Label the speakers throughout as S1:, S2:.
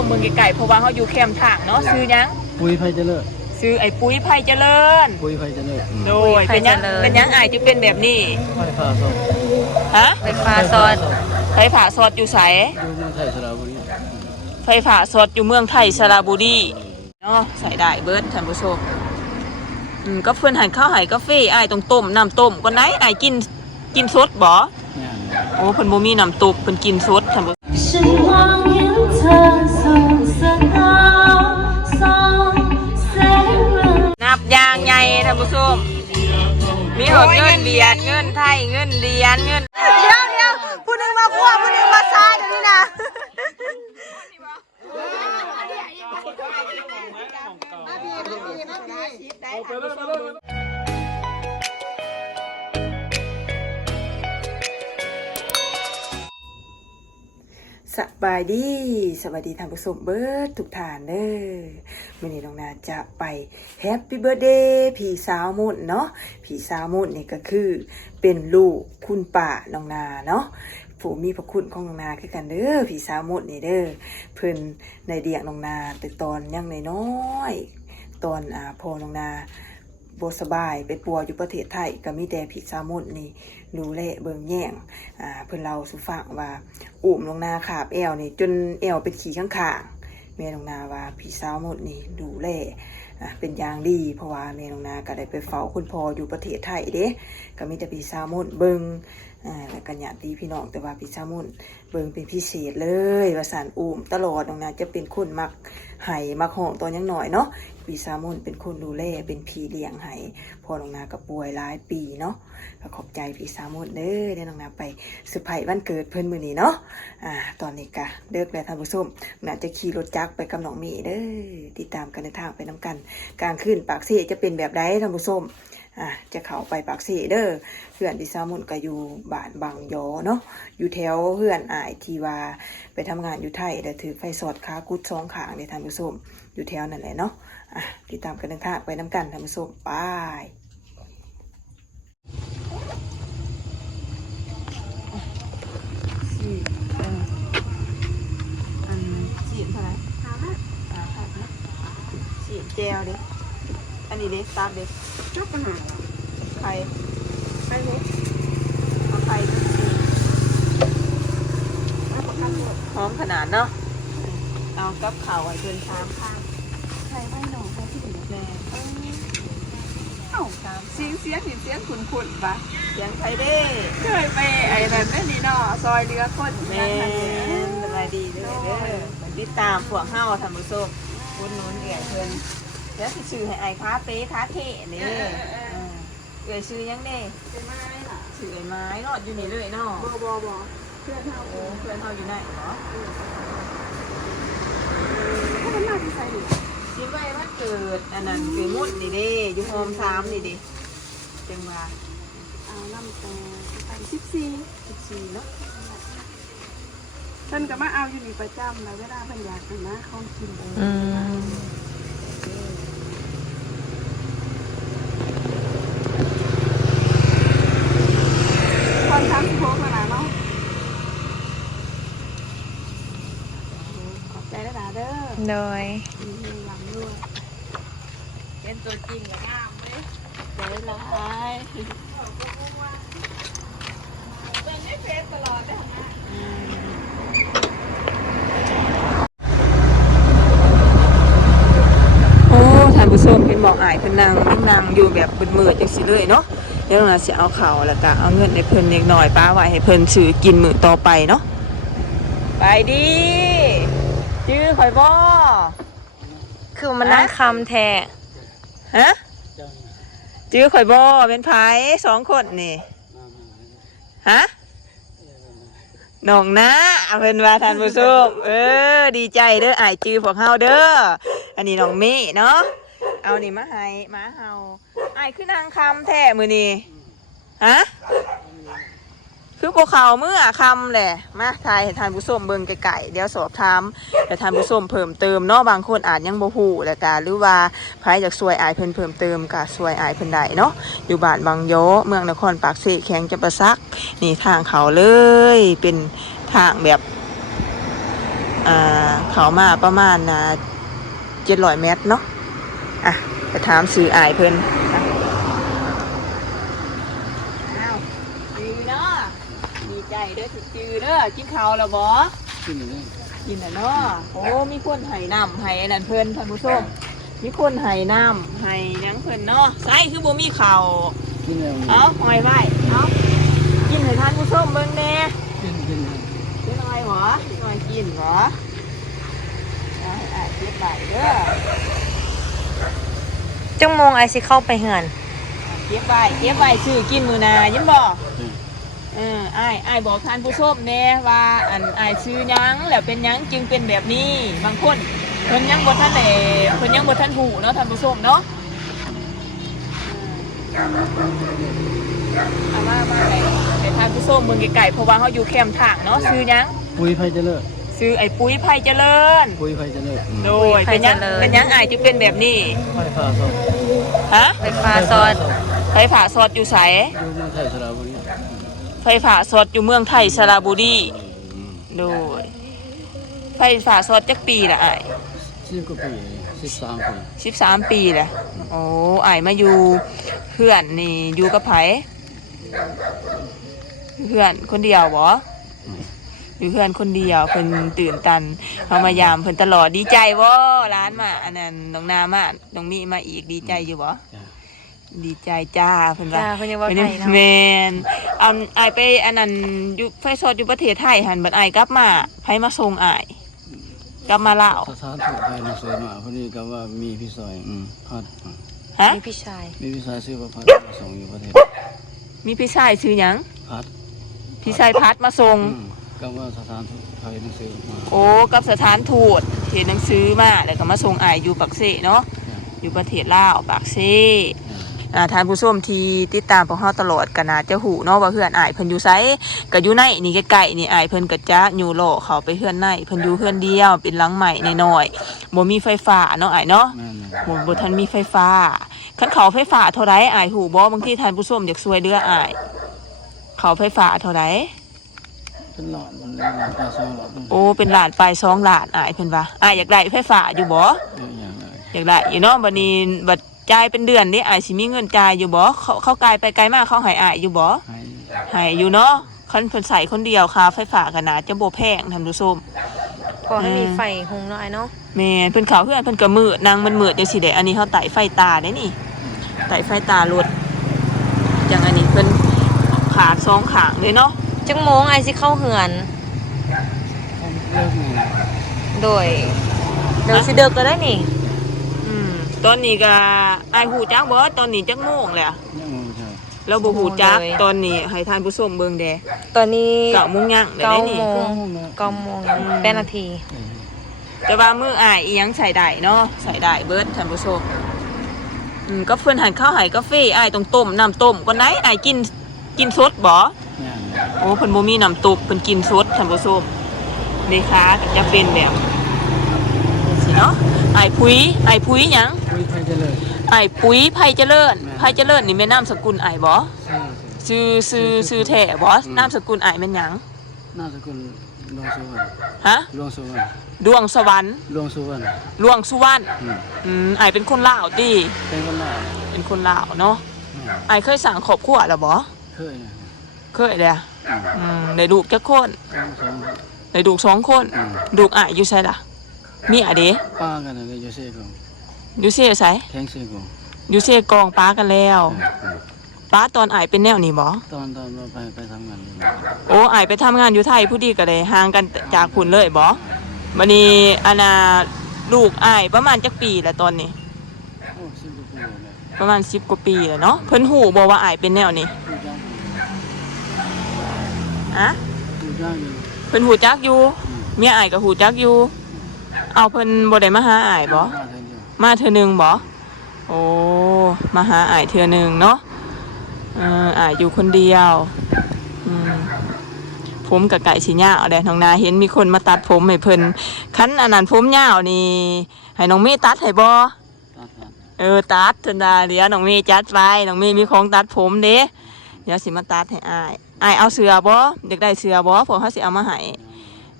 S1: มเมืองไก่ๆเพราะว่าเขาอยู่แคมป์ทางเนาะซื้อหยัง
S2: ปุ้ยไฟเจริญ
S1: ซื้อไอ้ปุ้ยไผ่เจริญ
S2: ปุ้ยไฟเจริญ
S1: โดยเป็นหยังเป็นหยังอายจะเป็นแบบนี้
S2: ไฟฟ้าสด
S1: ฮะ
S3: ไฟฟ้าซอส
S1: ไฟผ่าสดอยู่ไส
S2: อยู่เมืองไทยสระบุรี
S1: ไฟผ่าสดอยู่เมืองไทยสระบุรีเนาะใส่ได้เบิร์ดท่านผู้ชมอืมก็เพื่อนหันข้าวไห่กาแฟอายต้องต้มน้ำต้มก็ไหนอายกินกินสดบ่
S2: งาน
S1: โอ้เพิ่นบ่มีน้ำตุกเพิ่นกินสดท่านผู้
S4: ฉันม ยาง
S1: ใหญ่ท่านผู้ชมมีหอดเงินเหรียญเงินไทยเงินเหรียญเงิน
S3: เดี๋ยวเดี๋ยวผู้หนึงมาคั่วผู้หนึงมาซาเดี๋ยวนี้นะ
S1: สบายดีสวัสดีท่านผู้ชมเบิร์ดทุกท่านเด้อ วันนี้น้องนาจะไปแฮปปี้เบิร์เดย์พี่สาวมุ่นเนาะพี่สาวมุ่นนี่ก็คือเป็นลูกคุณป่าน้องนาเนาะผู้มีพระคุณของน้องนาคือกันเด้อพี่สาวมุ่นนี่เด้อเพิ่นในเดียงน้องนาแต่ตอนยังน้อยตอนอ่าพอน้องนาบสบายไปปัวอยู่ประเทศไทยก็มีแต่พี่สาวมุ่นนี่ดูแลเบิ่งแย่งอ่าเพิ่นเราสู่ฟังว่าอุ้มลงนาขาบแอวนี่จนแอวเป็นขี่ข้างข้างๆ แม่ลงนาว่าพี่สาวหมดนี่ดูแลอะเป็นอย่างดีเพราะว่าแม่ลงนาก็ได้ไปเฝ้าคุณพ่ออยู่ประเทศไทยเด้ก็มีแต่พี่สาวหมดเบิงแล้วก็ญาติพี่น้องแต่ว่าพี่สาวหมดเบิงเป็นพิเศษเลยว่าสารอุ้มตลอดลงนาจะเป็นคนมักไห้มักห้องตอนยังหน่อยเนาะ ปีซาวหมดเป็นคนดูแลเป็นพี่เลี้ยงให้พอลงนาก็ป่วยหลายปีเนาะก็ขอบใจพี่สาวหมดเด้อได้ลงนาไปสุไพรส์วันเกิดเพิ่นมื้อนี้เนาะอ่าตอนนี้กะเลิกแล้วท่านผู้ชมน่าจะขี่รถจักรไปกับน้องเมย์เด้อติดตามกันในทางไปน้ำกันกลางคืนปากเสจะเป็นแบบใดท่านผู้ชม อ่าจะเข้าไปปากเสเด้อเพื่อนที่สามุนก็อยู่บ้านบางยอเนาะอยู่แถวเพื่อนอายทีว่าไปทำงานอยู่ไทยแต่ถือไฟสอดขากุดสองขางในทานผู้ชมอยู่แถวนั่นแหละเนาะอะติดตามกันนทางไปน้ำกันทานผู้ชมบายสี่อันสี่เท่าไหร่ห้าห้าอ่าห้าห้าสี่เจลดิ อันนี้ดิตามดิจุกปัญหาไข่ไข่เล็กเอาไข่สี่หอมขนาดเนาะเอากับข่าวไว้เกินสามข้าง
S4: ใครไว้หนองใครที่ถึง
S1: แม่
S4: เอ้าเสียงเสียงเห็นเสียงขุนขุนๆปะ
S1: เสียงไข่เด้
S4: เคยไปไอ้แบบนี้นี่เนาะซอยเรือคน
S1: แม่นสบายดีเด้อเด้อไปติดตามพวกเฮาทำมือส้มคุนนุนเอี่ยเพิ่น เดี๋ยวสิชื่อให้ไอ้ค้าเป๊ค้าเทนี่เออเอ่ยชื่อยังเด้
S4: เป็นไม้ล่ะ
S1: ชื่อไอ้ไม้เนาะอยู่นี่เลยเนาะ
S4: บอบอบอเพื่อนเฮา
S1: โอ้เพื่อนเฮาอยู่ไหนเนาะ
S4: ถ้ามันมาที่ใส่ดิ
S1: สิไว้วันเกิดอันนั้นคือมุดนี่เด้อยู่โฮมซ้ำนี่เด้จังว่า
S4: เอาน้ำแต่ไปสิบสี่
S1: 14เนาะ
S4: เพิ่นก็มาเอาอยู่นี่ประจำแล้วเวลาเพิ่นอยากนะของกิน
S3: อืม
S4: ตอนทำสิบหกมาแล้วเนาะขอบใจแล้วนะเด้อ
S3: โดย
S4: มีเงินหลังด้วย
S1: เป็นตัวจริงแล้วงามเด้
S4: เดี๋ยวละหาย
S1: โอ้ท่านผู้ชมเพิ่นบอกอายเพิ่นนั่งนั่งอยู่แบบมืดๆจังซี่เลยเนาะเดี๋ยวเราสิเอาข้าวแล้วก็เอาเงินให้เพิ่นเล็กน้อยป้าไว้ให้เพิ่นซื้อกินมื้อต่อไปเนาะไปดี จื้อข่อยบ่
S3: คือมันนั่งคำแท้
S1: ฮะจื้อข่อยบ่เป็นไผสองคนนี่ฮะน้องนะเพิ่นว่าท่านผู้ชมเออ ดีใจเด้ออายจื้อพวกเฮาเด้ออันนี้น้องเมฆเนาะเอานี่มาให้มาเฮาอายคือนางคำแท้มื้อนี้ฮะ คือพวกเขาเมื่อคำแหละมาทายให้ทานผู้ชมเบิ่งไกลๆเดี๋ยวสอบถามแต่ทานผู้ชมเพิ่มเติมเนาะบางคนอาจยังบ่ฮู้แล้วก็หรือว่าใครอยากช่วยอายเพิ่นเพิ่มเติมก็ช่วยอายเพิ่นได้เนาะอยู่บ้านบางโยเมืองนครปากเสแข็งจำปาสักนี่ทางเขาเลย เป็นทางแบบอ่าเขามาประมาณนะเจ็ดร้อยเมตรเนาะอะไปถามซื้ออายเพิ่นอ้าวจือเนาะดีใจเด้อถึกจือเด้อกินข้าวแล้วบ่
S2: ขึ้นอย่างนี้
S1: กินแล้วเนาะโอ้มีคนไห้น้ำไห้อันนั้นเพิ่นท่านผู้ชมมีคนไห้น้ำไห้หยังเพิ่นเนาะใส่คือบ่มีข้าว
S2: กินแล้ว
S1: เอาหอยไว้เอากินให้ท่านผู้ชมเบิ่งแหน่
S2: กินกิน
S1: กินหน่อยหรอกินหน่อยกินหรอเอาให้อายเก็บไว้เด้อ
S3: จังโมงไอสิเข้าไปเหือน
S1: เก็บไว้เก็บไว้ซื้อกินมื้อหน้ายินบ่ เอออ้ายอ้ายบอกท่านผู้ชมแน่ว่าอันอ้ายซื้อหยังแล้วเป็นหยังจึงเป็นแบบนี้บางคนเพิ่นยังบ่ทันได้เพิ่นยังบ่ทันหูเนาะท่านผู้ชมเนาะเอามามาให้ให้ท่านผู้ชมเมืองไกลๆเพราะว่าเฮาอยู่แคมป์ทางเนาะซื้อหยัง
S2: ปุ้ยไฟเจริญ
S1: ซื้อไอ้ปุ๋ยไผ่เจริญ
S2: ปุ้ยไฟเจริญ
S1: โดยเป็นหยังเป็นหยังอ้ายจึงเป็นแบบนี้
S2: ไฟฟ้าส่ง
S1: ฮะ
S3: ไฟฟ้าซอด
S1: ไฟผ่าสดอยู่ไส
S2: อยู่เมืองไทยสระบุรี
S1: ไฟผ่าสดอยู่เมืองไทยสระบุรีโดยไฟผ่าสดจักปีละอ้าย
S2: สิบกว่าปีสิบสามปี
S1: สิบสามปีแหละโอ้อ้ายมาอยู่เพื่อนนี่อยู่กับไผเพื่อนคนเดียวบ่อยู่เพื่อนคนเดียวเพิ่นตื่นตันเขามายามเพิ่นตลอดดีใจบ่ร้านมา อันนั้นน้องนามาน้องมีมาอีกดีใจอยู่บ่
S2: จ้ะ
S1: ดีใจจ้าเพิ่นว่า
S3: จ้าเพิ่นยังว่า
S1: เพิ่น
S3: ไท
S1: ยัง
S3: ยเนาะ
S1: แมนอันอายไปอันนั้นอยู่ไฟสดอยู่ประเทศไทยหันบัดอายกลับมาไผมาส่งอายกลับมาลาว
S2: สถานทูตไทยในเซมาพอดีก็ว่ามีพี่ซอยอืมพัดอืม
S1: ฮะ
S3: มีพี่ชาย
S2: มีพี่ซอยชื่อว่าพัดมาส่งอยู่ประเทศ
S1: มีพี่ชายชื่อหยัง
S2: พัด
S1: พี่ชายพัดมาส่ง
S2: อืมก็ว่าสถานทูตไทยในเซมา
S1: โอ้กับสถานทูตเขียนหนังสือมาแล้วก็มาส่งอายอยู่ปักเสเนาะ
S2: จ้ะ
S1: อยู่ประเทศลาวปากเซ
S2: จ้ะ
S1: อ่า ท่านผู้ชมที่ติดตามพวกเราตลอดก็น่าจะหูเนาะว่าเพื่อนอายเพิ่นอยู่ไสก็อยู่ในนี่ใกล้ๆนี่อายเพิ่นก็จะอยู่โลเขาไปเพื่อนในเพิ่นอยู่เพื่อนเดียวเป็นหลังใหม่น้อยๆบ่มีไฟฟ้าเนาะอายเนาะ
S2: แม่นเลย
S1: บ่บ่ทันมีไฟฟ้าคันเขาไฟฟ้าเท่าใดอายหูบ่บางทีท่านผู้ชมอยากช่วยเหลืออายเขาไฟฟ้าเท่าใด
S2: เป็นหลอดมันเลยหลอดตาซองหลอดมัน
S1: โอ้เป็นล้านปลายสองล้านอายเพิ่นว่าอายอยากได้ไฟฟ้าอยู่บ่
S2: เยอะอย่างเลย
S1: อยากได้อยู่เนาะบัดนี้บัด จ่ายเป็นเดือนนี่อายสิมีเงินจ่ายอยู่บ่เขาเขาไกลไปไกลมาเขาให้อายอยู่บ่
S2: ให้
S1: ให้อยู่เนาะคันเพิ่นใส่คนเดียวค่าไฟฟ้าก็น่าจะบ่แพงท่านผู้ชม
S3: ขอให้มีไฟหงหน่อยเนาะ
S1: แม่นเพิ่นเข้าเฮือนเพิ่นก็มืดนางมันมืดจังซี่เด้อันนี้เฮาไต่ไฟตาได้นี่ไต่ไฟตารถอย่างอันนี้เพิ่นขาดสองข้างเลยเนาะ
S3: จังโมงไอสิเข้าเหือน
S2: เลิกงาน
S3: โดยเดี๋ยวสิเดิกก็ได้นี่
S1: อืม ตอนนี้ก็อายฮู้จักบ่ตอนนี้จักโมงแล้ว
S2: ยังไม่ใช่
S1: เราบ่ฮู้จักตอนนี้ให้ท่านผู้ชมเบิ่งแด
S3: ตอนนี้
S1: เก้าโมงยังได้
S3: เก้า
S1: นี่
S3: โม
S2: ก็
S3: ง
S2: ห้องนะ
S3: เก้าโมงแปดนาที
S2: เออ
S1: แต่ว่ามืออายอีหยังใส่ได้เนาะใส่ได้เบิดท่านผู้ชมอืมก็เพิ่นหันข้าวไหกาแฟอายต้องต้มน้ำต้มก่อนไหนอายกินกินสดบ่
S2: งาน
S1: โอ้เพิ่นบ่มีน้ำตุกเพิ่นกินสดท่านผู้ชมนี่ค่ะก็จะเป็นแบบนี่สิเนาะไอ้ายพุยไอ้ายพุยหยัง
S2: ปุ้ยไฟ เจริญ
S1: ไอ้ายปุ๋ยไผเจริญ
S2: แม่
S1: ไผเจริญนี่แม่นามสกุลไอ้ายบ่
S2: ชื่อ
S1: ชื่อชื่อชื่อแท้บ่นามสกุลไอ้ายแม่นหยัง
S2: นามสกุลหลวงสุวรรณ
S1: ฮะ
S2: หลวงสุวรรณ
S1: ดวงสวรรค์
S2: หลวงสุวรรณ
S1: หลวงสุวรรณ
S2: อืม
S1: อืมไอ้ายเป็นคนลาวติ
S2: เป็นคนลาว
S1: เป็นคนลาวเนาะ
S2: อืม
S1: ไอ้ายเคยสั่งครอบครัวแล้วบ่
S2: เคยนะ
S1: เคยเลยอะ
S2: อืม
S1: อืมได้ลูกจักคน
S2: สองสอง
S1: ได้ลูกสองคน
S2: อืม
S1: ลูกอ้ายอยู่ไสล่ะมีอะเด้
S2: ป้ากันเลยอยู่เซ่กง
S1: อยู่เซ่ไส
S2: แทงเซ่กง
S1: อยู่เซ่กองป้ากันแล้ว
S2: อืมอืม
S1: ป้าตอนอ้ายเป็นแนวนี้บ่
S2: ตอนตอนเราไปไปทำงานอยู่
S1: โอ้อ้ายไปทำงานอยู่ไทยผู้ดีก็ได้ห่างกันจากพุ่นเลยบ่บัดนี้อานาลูกอ้ายประมาณจักปีแล้วตอนนี้
S2: โอ้สิบกว่าปีแล้ว
S1: ประมาณ10กว่าปีแล้วเนาะเพิ่นฮู้บ่ว่าอ้ายเป็นแนวนี้
S2: ดูจ้างอยู่
S1: อะ
S2: ดูจ้างอยู่
S1: เพิ่นฮู้จักอยู่
S2: อืม
S1: เมียอ้ายก็ฮู้จักอยู่ เอาเพิ่นบ่ได้มาหาอ้ายบ่
S2: มาเท่าเดียว
S1: มาเทื่อหนึงบ่โอ้มาหาอ้ายเทื่อหนึงเนาะเอออ้ายอยู่คนเดียวอืมผมกับไก่สิยาวแดน้องนาเห็นมีคนมาตัดผมให้เพิ่นคันอันนั้นผมยาวนี่ให้น้องเมย์ตัดให้บ่
S2: ตัดตัด
S1: เออตัดเถอะนาเดี๋ยวน้องเมย์จัดไปน้องเมย์มีของตัดผมเด้เดี๋ยวสิมาตัดให้อ้ายอ้ายเอาเสือบ่อยากได้เสือบ่พวกเขาสิเอามาให้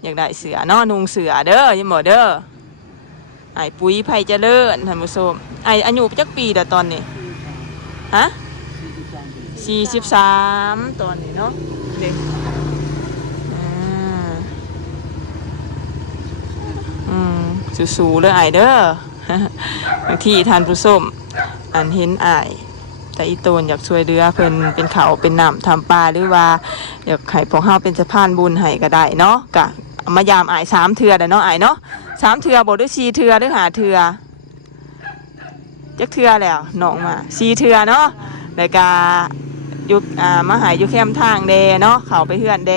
S1: อยากได้เสือเนาะนุงเสือเด้ออยังบ่เด้อ ไอ้ปุ๋ยไผ่เจริญท่านผู้ชมไอ้อายุจักปีเด้อตอนนี้ฮะสี่สิบสามตอนนี้เนาะเด็กอ่าอืมสู้ๆเด้อไอ้เด้อบางที่ท่านผู้ชมอันเห็นอ้แต่อีโตนอยากช่วยเรือเพิ่นเป็นเขาเป็นน้ำทำปลาหรือว่าอยากให้พวกเฮาเป็นสะพานบุญให้ก็ได้เนาะกะมายามอายสามเทือเด้อเนาะอายเนาะ สามเทือบ่หรือสี่เทือหรือหาเทือจักเทือแล้วหนองมาสี่เทือเนาะในกาอยู่อ่ามาหายอยู่แคมทางเดเนาะเขาไปเฮือนเด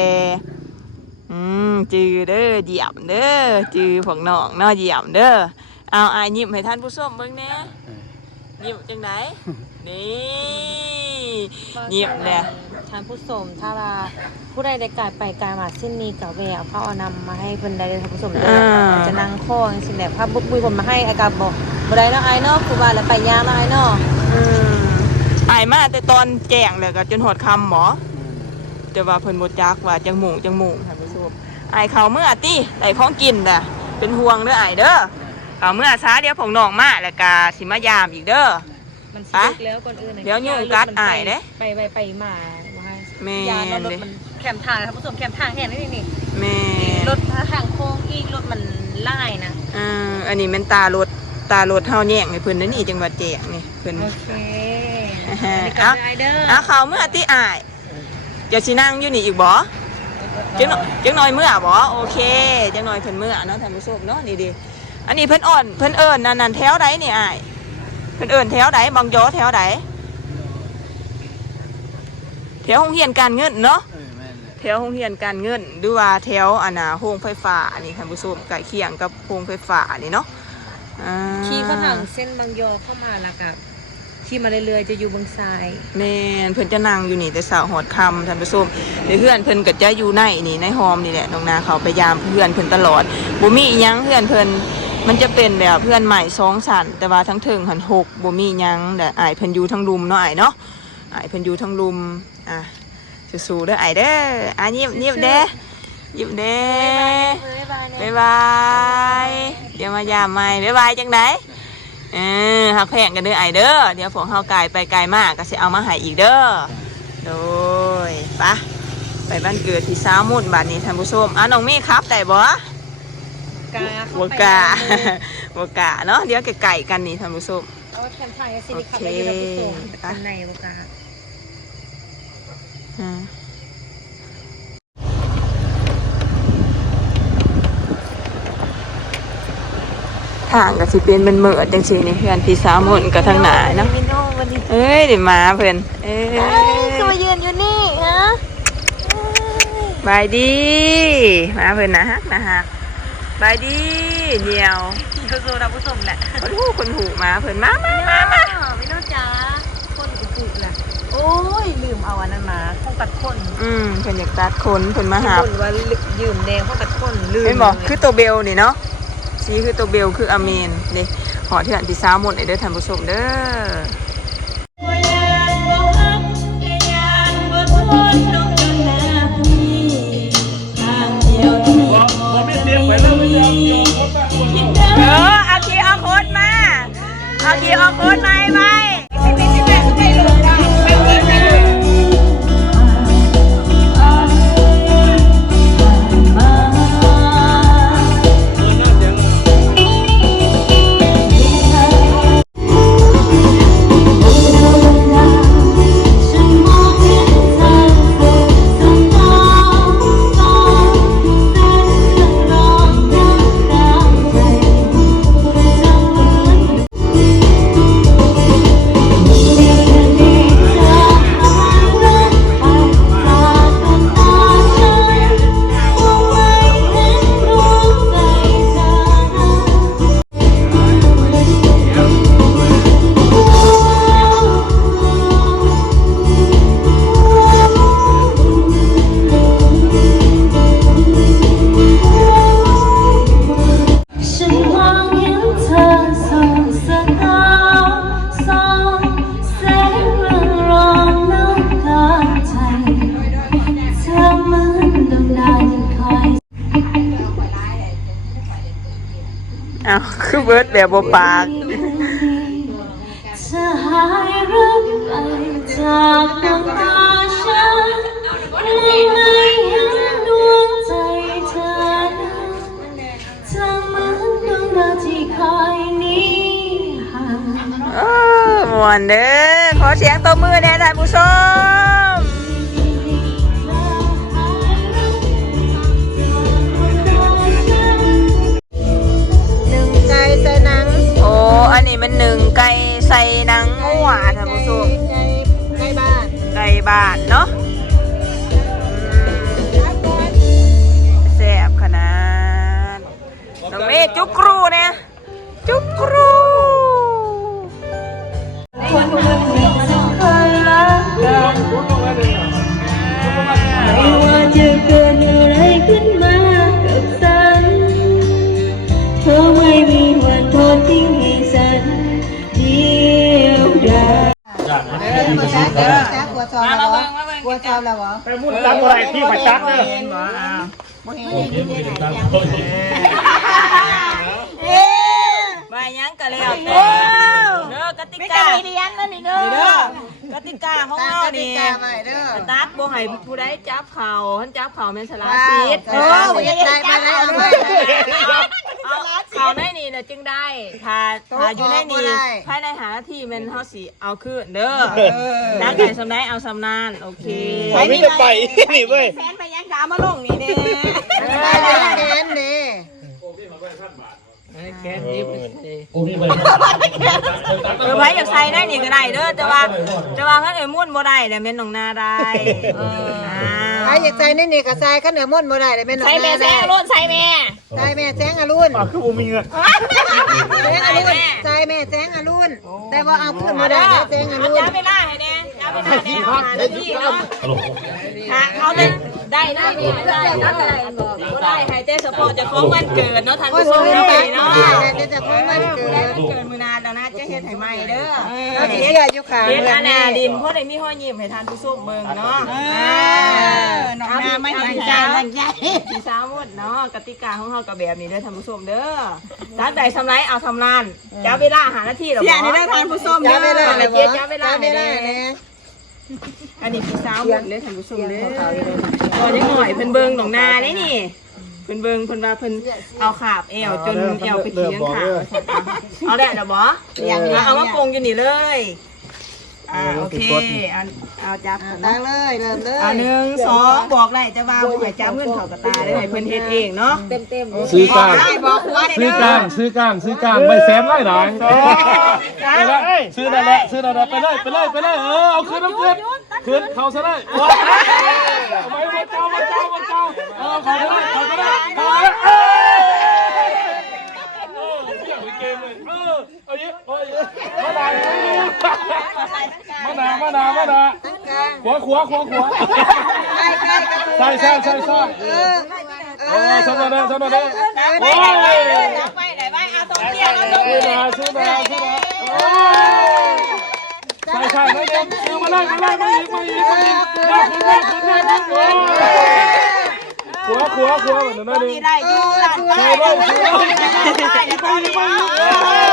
S1: อืมจือเด้อเยี่ยมเด้อจือผงหนองเนาะเยี่ยมเด้อเอาอายยิ้มให้ท่านผู้ชมเบิ่งแหน่ ยิ้มจังไหน นี่ยิ้มแหละ
S3: ทานผู้ชมถ้าว่าผู้ใดได้กายไปกายมาเส้นนี้กับแววเขาเอานำมาให้เพิ่นได้ทานผู้ชมเด้อจะนั่งคอจังซี่แหละพาบุกบุยผมมาให้อากาศบอกบ่ได้เนาะไอ้เนาะคือว่าแล้วไปยามเนาะไอ้เนาะ
S1: อืมอายมาแต่ตอนแจ้งเลยก็จนหอดคำหมอแต่ว่าเพิ่นบ่จักว่าจังหมูจังหมูท่านผู้ชมอายเขาเมื่อติได้ของกินน่ะเป็นห่วงเด้ออายเด้อ เขาเมื่อช้าเดี๋ยวผงน้องมาแล้วก็สิมายามอีกเด้อ
S3: มันสิ
S1: ไป
S3: ลึกแล้วก่อนอื่นน่ะ
S1: เดี๋ยวยุ่งกัดอ้ายเด้
S3: ไปไปไปมาว่าให้
S1: แม่
S3: ยานรถ
S1: เด้
S3: มันแคมทางท่านผู้ชมแคมทางแห่นี่นี่
S1: แม่
S3: รถทางโค้งอีกรถมันไล่นะ
S1: อ่าอันนี้แมันตารถตารถเฮาแย่งให้เพิ่นนั่นนี่จังหวัดแจ้งนี่เพิ่น
S3: โอเค
S1: อ่าฮะ
S3: อันนี้ก็ได้เด้อ
S1: อาเขาเมื่อที่อายจะสินั่งอยู่นี่อีกบ่จังหน่อยจังหน่อยเมื่อบ่โอเคจังหน่อยเพิ่นเมื่อเนาะท่านผู้ชมเนาะนี่ดิ อันนี้เพิ่นอ่อนเพิ่นเอิ้นนั่นนั่นแถวใดนี่อายเพิ่นเอิ้นแถวใดบางยอแถวใดแถวโรงเรียนการเงินเนาะ
S2: เออแม่นแหละ
S1: แถวโรงเรียนการเงินหรือว่าแถวอันน่ะโรงไฟฟ้าอันนี้ท่านผู้ชมใกล้เคียงกับโรงไฟฟ้านี่เนาะอ่า
S3: ขี่เข้าทางเส้นบางยอเข้ามาแล้วกับขี่มาเรื่อยๆจะอยู่บางซ้าย
S1: แม่นเพิ่นจะนั่งอยู่นี่แต่สาวหอดคำท่านผู้ชมในเพื่อนเพิ่นก็จะอยู่ในนี่ในหอมนี่แหละน้องนาเขาพยายามเพื่อนเพิ่นตลอดบ่มีอิหยังเพื่อนเพิ่น มันจะเป็นแบบเพื่อนใหม่สองชั้นแต่ว่าทั้งเทิงหันหกบ่มียังแต่อายเพิ่นอยู่ทั้งรุมเนาะอายเนาะอายเพิ่นอยู่ทั้งรุมอะสู้ๆเด้ออายเด้ออะยิ้มยิ้มเด้ยิ้มเด้
S3: บ๊ายบาย
S1: บายเดี๋ยวมายามใหม่บ๊ายบายจังไดเออหักแพงกันเด้อไอเด้อเดี๋ยวพวกเฮาไกลไปไกลมากก็สิเอามาให้อีกเด้อโดยปะไปบ้านเกิดที่สาวมุ่นบาดนี้ท่านผู้ชมอะน้องมี่ครับได้บ่
S3: กาเข้
S1: บ่
S3: ไป
S1: กล้า
S3: เลย
S1: บ่กล้าเนาะเดี๋ยวไก่ๆกันนี่ท่านผู้ชม
S3: เอาไว้แคมทางสิริขับไปอยู่กับผู้ชม
S1: โอเค
S3: ข้างในบกา
S1: อืมทางก็สิเป็นเป็นเหมือดจังซี่นี่เพื่อนพี่สาวมุ่นกับทางหน้าเนาะ
S3: มิโน่วันนี้
S1: เอ้ยเดี๋ยวมาเพื่อนเอ้ย
S3: คือมายืนอยู่นี่ฮะ
S1: บายดี มาเพื่อนนะฮักนะฮัก บายดีเดียว
S3: คือโซดาผู้ชมแหละ
S1: คนหูคนหูมาเพื่อนมามามามา
S3: มิโน่จ้าคนกุกุแหละโอ้ยลืมเอาอันนั้นมาห้องตัดคน
S1: อืมเพื่อนอยากตัดคนเพื่อนมาหา
S3: คนว่ายืมแดงห้องตัดคนลืม
S1: เป็นบอก
S3: ลย
S1: คือตัวเบลนี่เนาะสีคือตัวเบลคืออาเมนนี่ขอที่อันที่สาวหมดเลยเด้อท่านผู้ชมเด้อ เออเอาคีย์เอาโค้ดมา เอาคีย์เอาโค้ดมาให้ไหม บิร์ดแบบบ่ปาก
S4: จะหายรักไปจากดวงตาฉันไม่เห็นดวงใจเธอนั้นจะเหมือนดวงดาวที่คอยหนี้ห่าง
S1: เออมวนเด้อขอเสียงตบมือแน่ท่านผู้ชม
S3: หนึ่ง
S1: ไก่ใส่หนังงัวท่านผู้ชม
S3: ใจใจบ้าน
S1: ไก่บ้านเนาะแซ่บขนาดน้องเมฆจุกครูเนี่ย
S4: ไป
S5: มุ่นตั้งอะไรที่หัวจักเนี่ย
S1: มายังกะแล้วแต่เด้อกติกาเรียนแล้วนี่เด้อ กติกาของเรานี่ตัดบ่ให้ผู้ใดจับเข่าหันจับเข่าแม่นสลาซีดโอ้ยได้มาแล้วเอาเข่าในนี่น่ะจึงได้ถ้าถ้าอยู่ในนี่ภายในหานาทีแม่นเฮาสิเอาคืนเด้อนักไก่สำได้เอาสำนานโอเค
S5: ผมไม่จะไปนี่เว้ย
S1: แฟนไปยังกามาลงนี่เด้
S5: โอ้พี่ไป
S1: เออไผอยากใส่ได้นี่ก็ได้เด้อแต่ว่าแต่ว่าคันเอ้ยมุ่นบ่ได้เนี่ยแม่นน้องนาได้เออ
S6: ใครอยากใส่นี่นี่ก็ใส่ข้าวเหนียวม่วนบ่ได้เลยแม่น
S1: ใส่แม่แซ่รุ่นใส่แม่
S6: ใส่แม่แจ้งอรุณ
S5: คือผมมีเงิน
S6: แจ้งอรุณใส่แม่แจ้งอรุณแต่ว่าเอาขึ้นมาได้นะแจ้งอ
S1: เอา
S6: รุณ
S1: จ้าไปล่าให้แน่จ้าไปล่าแน่เอาหาหน้าที่เนาะหาเอาเลย ได้ได้ได้ได้ได้บ่ได้ให้แต่เฉพาะเจ้าของวันเกิดเนาะท่านผู้ชมเนาะเนาะ
S6: จะจะของวันเกิ
S1: ได้
S6: ด
S1: วันเกิดมื้อนานแล้วนะจะเฮ็ดให้ใหม่เด้อ
S6: เราสิเชื่ออยู่ค่ะ
S1: เฮ็ดอาณาดินเพราะได้มีห้อยยิ้มให้ท่านผู้ชมเบิ่งเนาะน้องนาไม่เห็นใจมันใหญ่พี่สาวหมดเนาะกติกาของเฮาก็แบบนี้เด้อท่านผู้ชมเด้อถ้าใดสำไรเอาทำนานจ้าเวลาหานาทีหรอบ่นี่ได้ท่านผู้ชม
S6: จ้าเวลา
S1: เจ๊จ้าเวลา
S6: จ้าเวลา
S1: ให้
S6: เนี่ย
S1: อันนี้พี่สาวหมดเลยท่านผู้ชมเลยตอนนี้หน่อยเพิ่นเบิงหนองนาได้นี่เพิ่นเบิงเพิ่นว่าเพิ่นเอาขาบเอวจนเอวไปเคียงขาเอาได้หรอบ่อย่างนี้เอามาโกงอยู่นี่เลย อ่าโอเคเอาเอาจับ
S6: ตั้งเลยเริ่มเลย
S1: อ่าหนึ่งสองบอกได้จะว่าผู้ใหญ่จับเงินเขากระตาได้ให้เพิ่นเฮ็ดเองเนาะเต็มเต็ม
S5: ซื้อกลาง
S1: ได้บอกหัวได้
S5: ซื้อกลางซื้อกลางซื้อกลางไปแสนไล่หลายไปละซื้อนั่นแหละซื้อนั่นแหละไปเลยไปเลยไปเลยเออเอาคืนเอาคืนคืนเขาซะได้ทำไมมาเจ้ามาเจ้ามาเจ้าเออเขาซะได้เขาซะได้เขาซะได้เออเอออยากไปเกมเลยเออเอาเยอะเอาเยอะ มาดามะนาวมะนาวมะนาวขวาขวาขวาขวาใช่ใช่ใช่ใช่เออสำนักได้สำนักได้โอ้ย
S1: ไปไหนไปเอาตรงเตี้ยเอาตรง
S5: ซื้อ
S1: เตี้ย
S5: มาซื้อมาซื้อมาโอ้ยใช่ใช่ไม่เด็กซื้อมาเลยมาเลยมาอีกมาอีกมาอีกได้ขึ้นได้ขึ้นได้ขึ้นโอ้ยขวาขวาขวาเหมือนนั่นเอง
S1: ได้อยู่หลาน
S5: ซื้อเลยซื้อ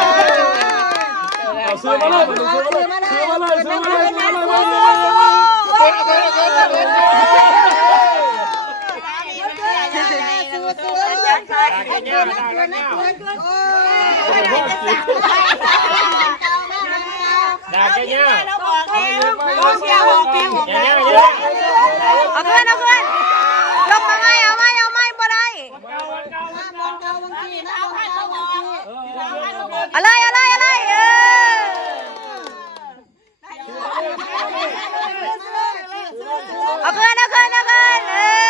S5: เลย
S1: ได้แล้วตอนนี้
S5: เอาซื้อมาเลยซื้อมาเลยซื้อมาเลยซื้อมาเลยซื้อมาเลย ด่าแกเนี่ย
S1: เราบอกแล้วบอกเชียร์บอกแม่บอกแล้วเอาขึ้นเอาขึ้นลงมาไหมเอาไหมเอาไหมบ่ได้อะไรอะไรอะไรเออเอาขึ้นเอาขึ้นเอาขึ้นเออ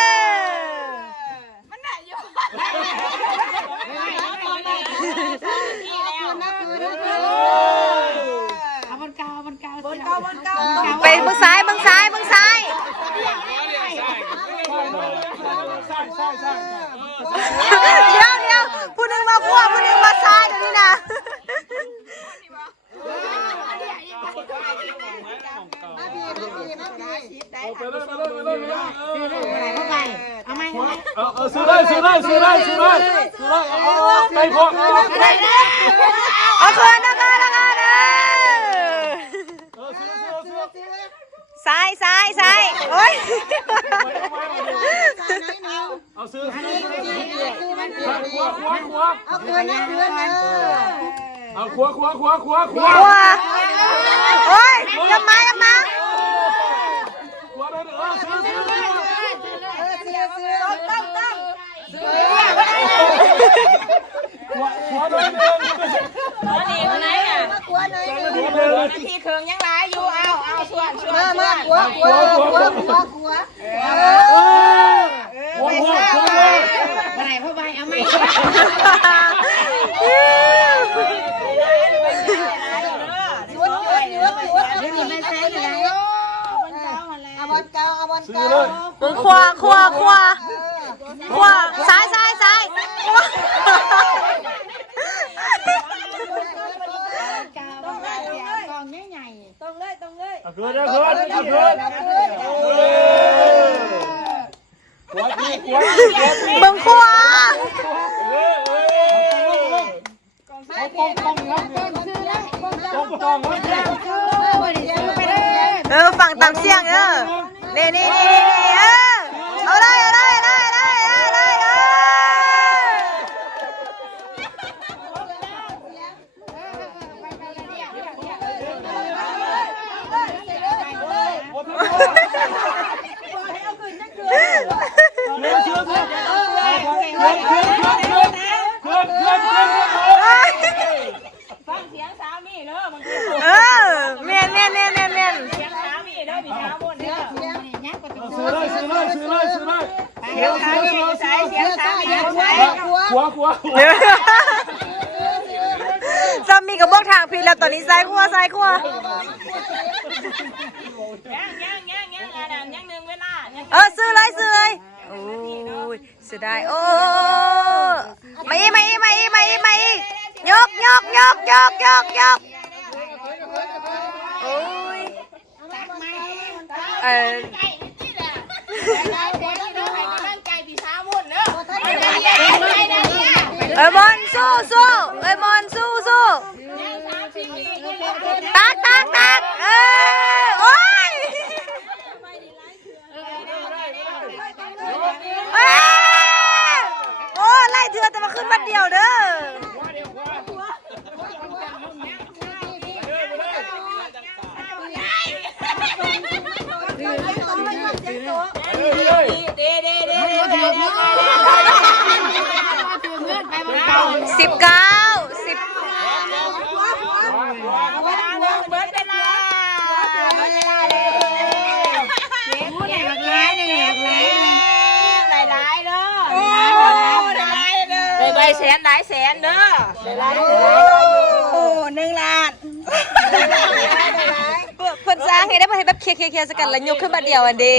S1: ไปมึงซ้ายมึงซ้ายมึงซ้ายเดี๋ยวเดี๋ยวผู้หนึงมาขั้วผู้หนึงมาซ้ายเดี๋ยวนี้นะ
S5: ไปเลยไปเลยไปเลยไปเลย
S6: เอาไหม
S5: เออเออซื้อได้ซื้อได้ซื้อได้ซื้อได้ซื้อได้เอาเอาเอาไปพวกเอาเอา
S7: เอาคืนเอาคืนเอาคืนเด้อ
S5: เออซื้อซื้อซื้อ
S7: ซ้ายซ้ายซ้ายโอ้ย
S5: เอาซื้อซื้อขวาขวาขวา
S6: เอาคืนนะคืนนะ
S5: เอาขวาขวาขวาขวาขวา
S7: กลัวโอ้ยอย่ามาอย่ามา
S5: หัวไห
S7: นอะ
S6: กลัวหน
S5: นา
S7: ทีเคืองยังรอยู่เอาเอาส่วนส่วน
S6: มามากัวกัวกัวกัวกัว
S5: หัวหัวหัว
S6: ไปไหนพ่อใบเอาไม่
S5: ซื้อ
S6: เล
S5: ย
S7: ขวาขวาขวาขวาซ้ายซ้าย ขวา
S5: เอาคืนเอาคืนเอาคืนขวาที่ขวาที่ขวาที่
S7: มึงขวา
S5: เออเออเอาปองปองครับปองปองครับ
S7: เออฝั่งตามเสียงเออนี่นี่นี่นี่ เสี
S5: ยงเสียงเสียงเสียง
S6: เสียซ้ายเสียขวาขวา
S5: ขวาขวา
S7: จะมีกระบอกทางผิดแล้วตอนนี้ซ้ายขวาซ้ายขวาเออซื้อเลยซื้อเลยโอ้ยเสียดายโอ้มาอีกมาอีกมาอีกมาอีกมาอีกยกยกยกยกยกยกโอ้ยเออ อ้ยมอนสู้สู้เอ้ยมอนสู้สู้ตักตักตักเออโอ้ยเอ้ยโอ้ไล่เถื่อแต่มาขึ้นวันเดียวเด้อ เก้าสิบใบแสนหลายแสนเด้อโอ้หนึ่งล้านเพิ่อนสร้างให้ได้บ่ให้แบบเคลียร์ๆๆสกันแล้วยกขึ้นมาเดียวอันเดี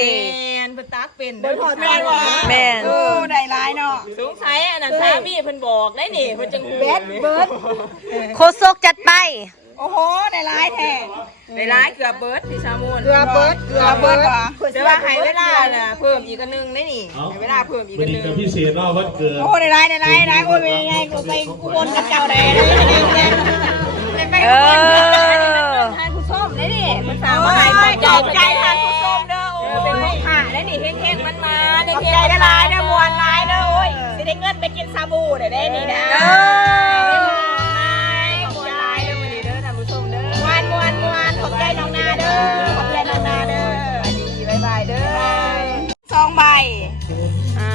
S7: แม่นบ่แม่น
S1: สงสัยอันนั้นสามีเพิ่นบอกได้นี่เพิ่นจังฮู้
S7: โคศกจัดไป
S1: โอ้โหได้หลายแท้ได้หลายเกือบเบิดพี่ชามูน
S6: เกือบเบิดเกือบเบิด
S1: แต่ว่าให้เวลาน่ะเพิ่มอีกอันหนึงได้นี่ให้เวลาเพิ่มอีกอั
S5: น
S1: นห
S5: นี้
S1: นึง
S5: ก็พิเศษรอบวันเกิด
S1: โอ้ได้หลายได้หลายได้โอ้ยเป็นไงกูไปกูบนกับเจ้าได้ได้ไป
S7: เออ
S1: ทานผู้มได้นี่มันสามารถให้ขอบใจทานผู้ เด้อโอ้ยเป็นของข้าได้นี่เฮงๆมันมาได้เฮงได้หลายได้มวนหลายเด้อโอ้ยสิได้เงินไปกินซาบูได้ได้นี่นะ
S7: เออ
S1: มวนมวนมวนขอบใจน้องนาเด้อขอบใจน้องนาเด้อดีบายบายเด้อสองใบ
S7: อ่า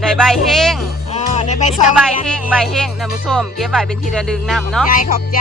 S7: ได้ใบเฮง
S1: อ๋อได้ใบ
S7: มี
S1: สอ
S7: แต่
S1: ง
S7: ใบเฮงใบเฮงนะผู้ชมเก็บใบเป็นทีละดึงน้ำเนาะ
S1: ยายขอบใจ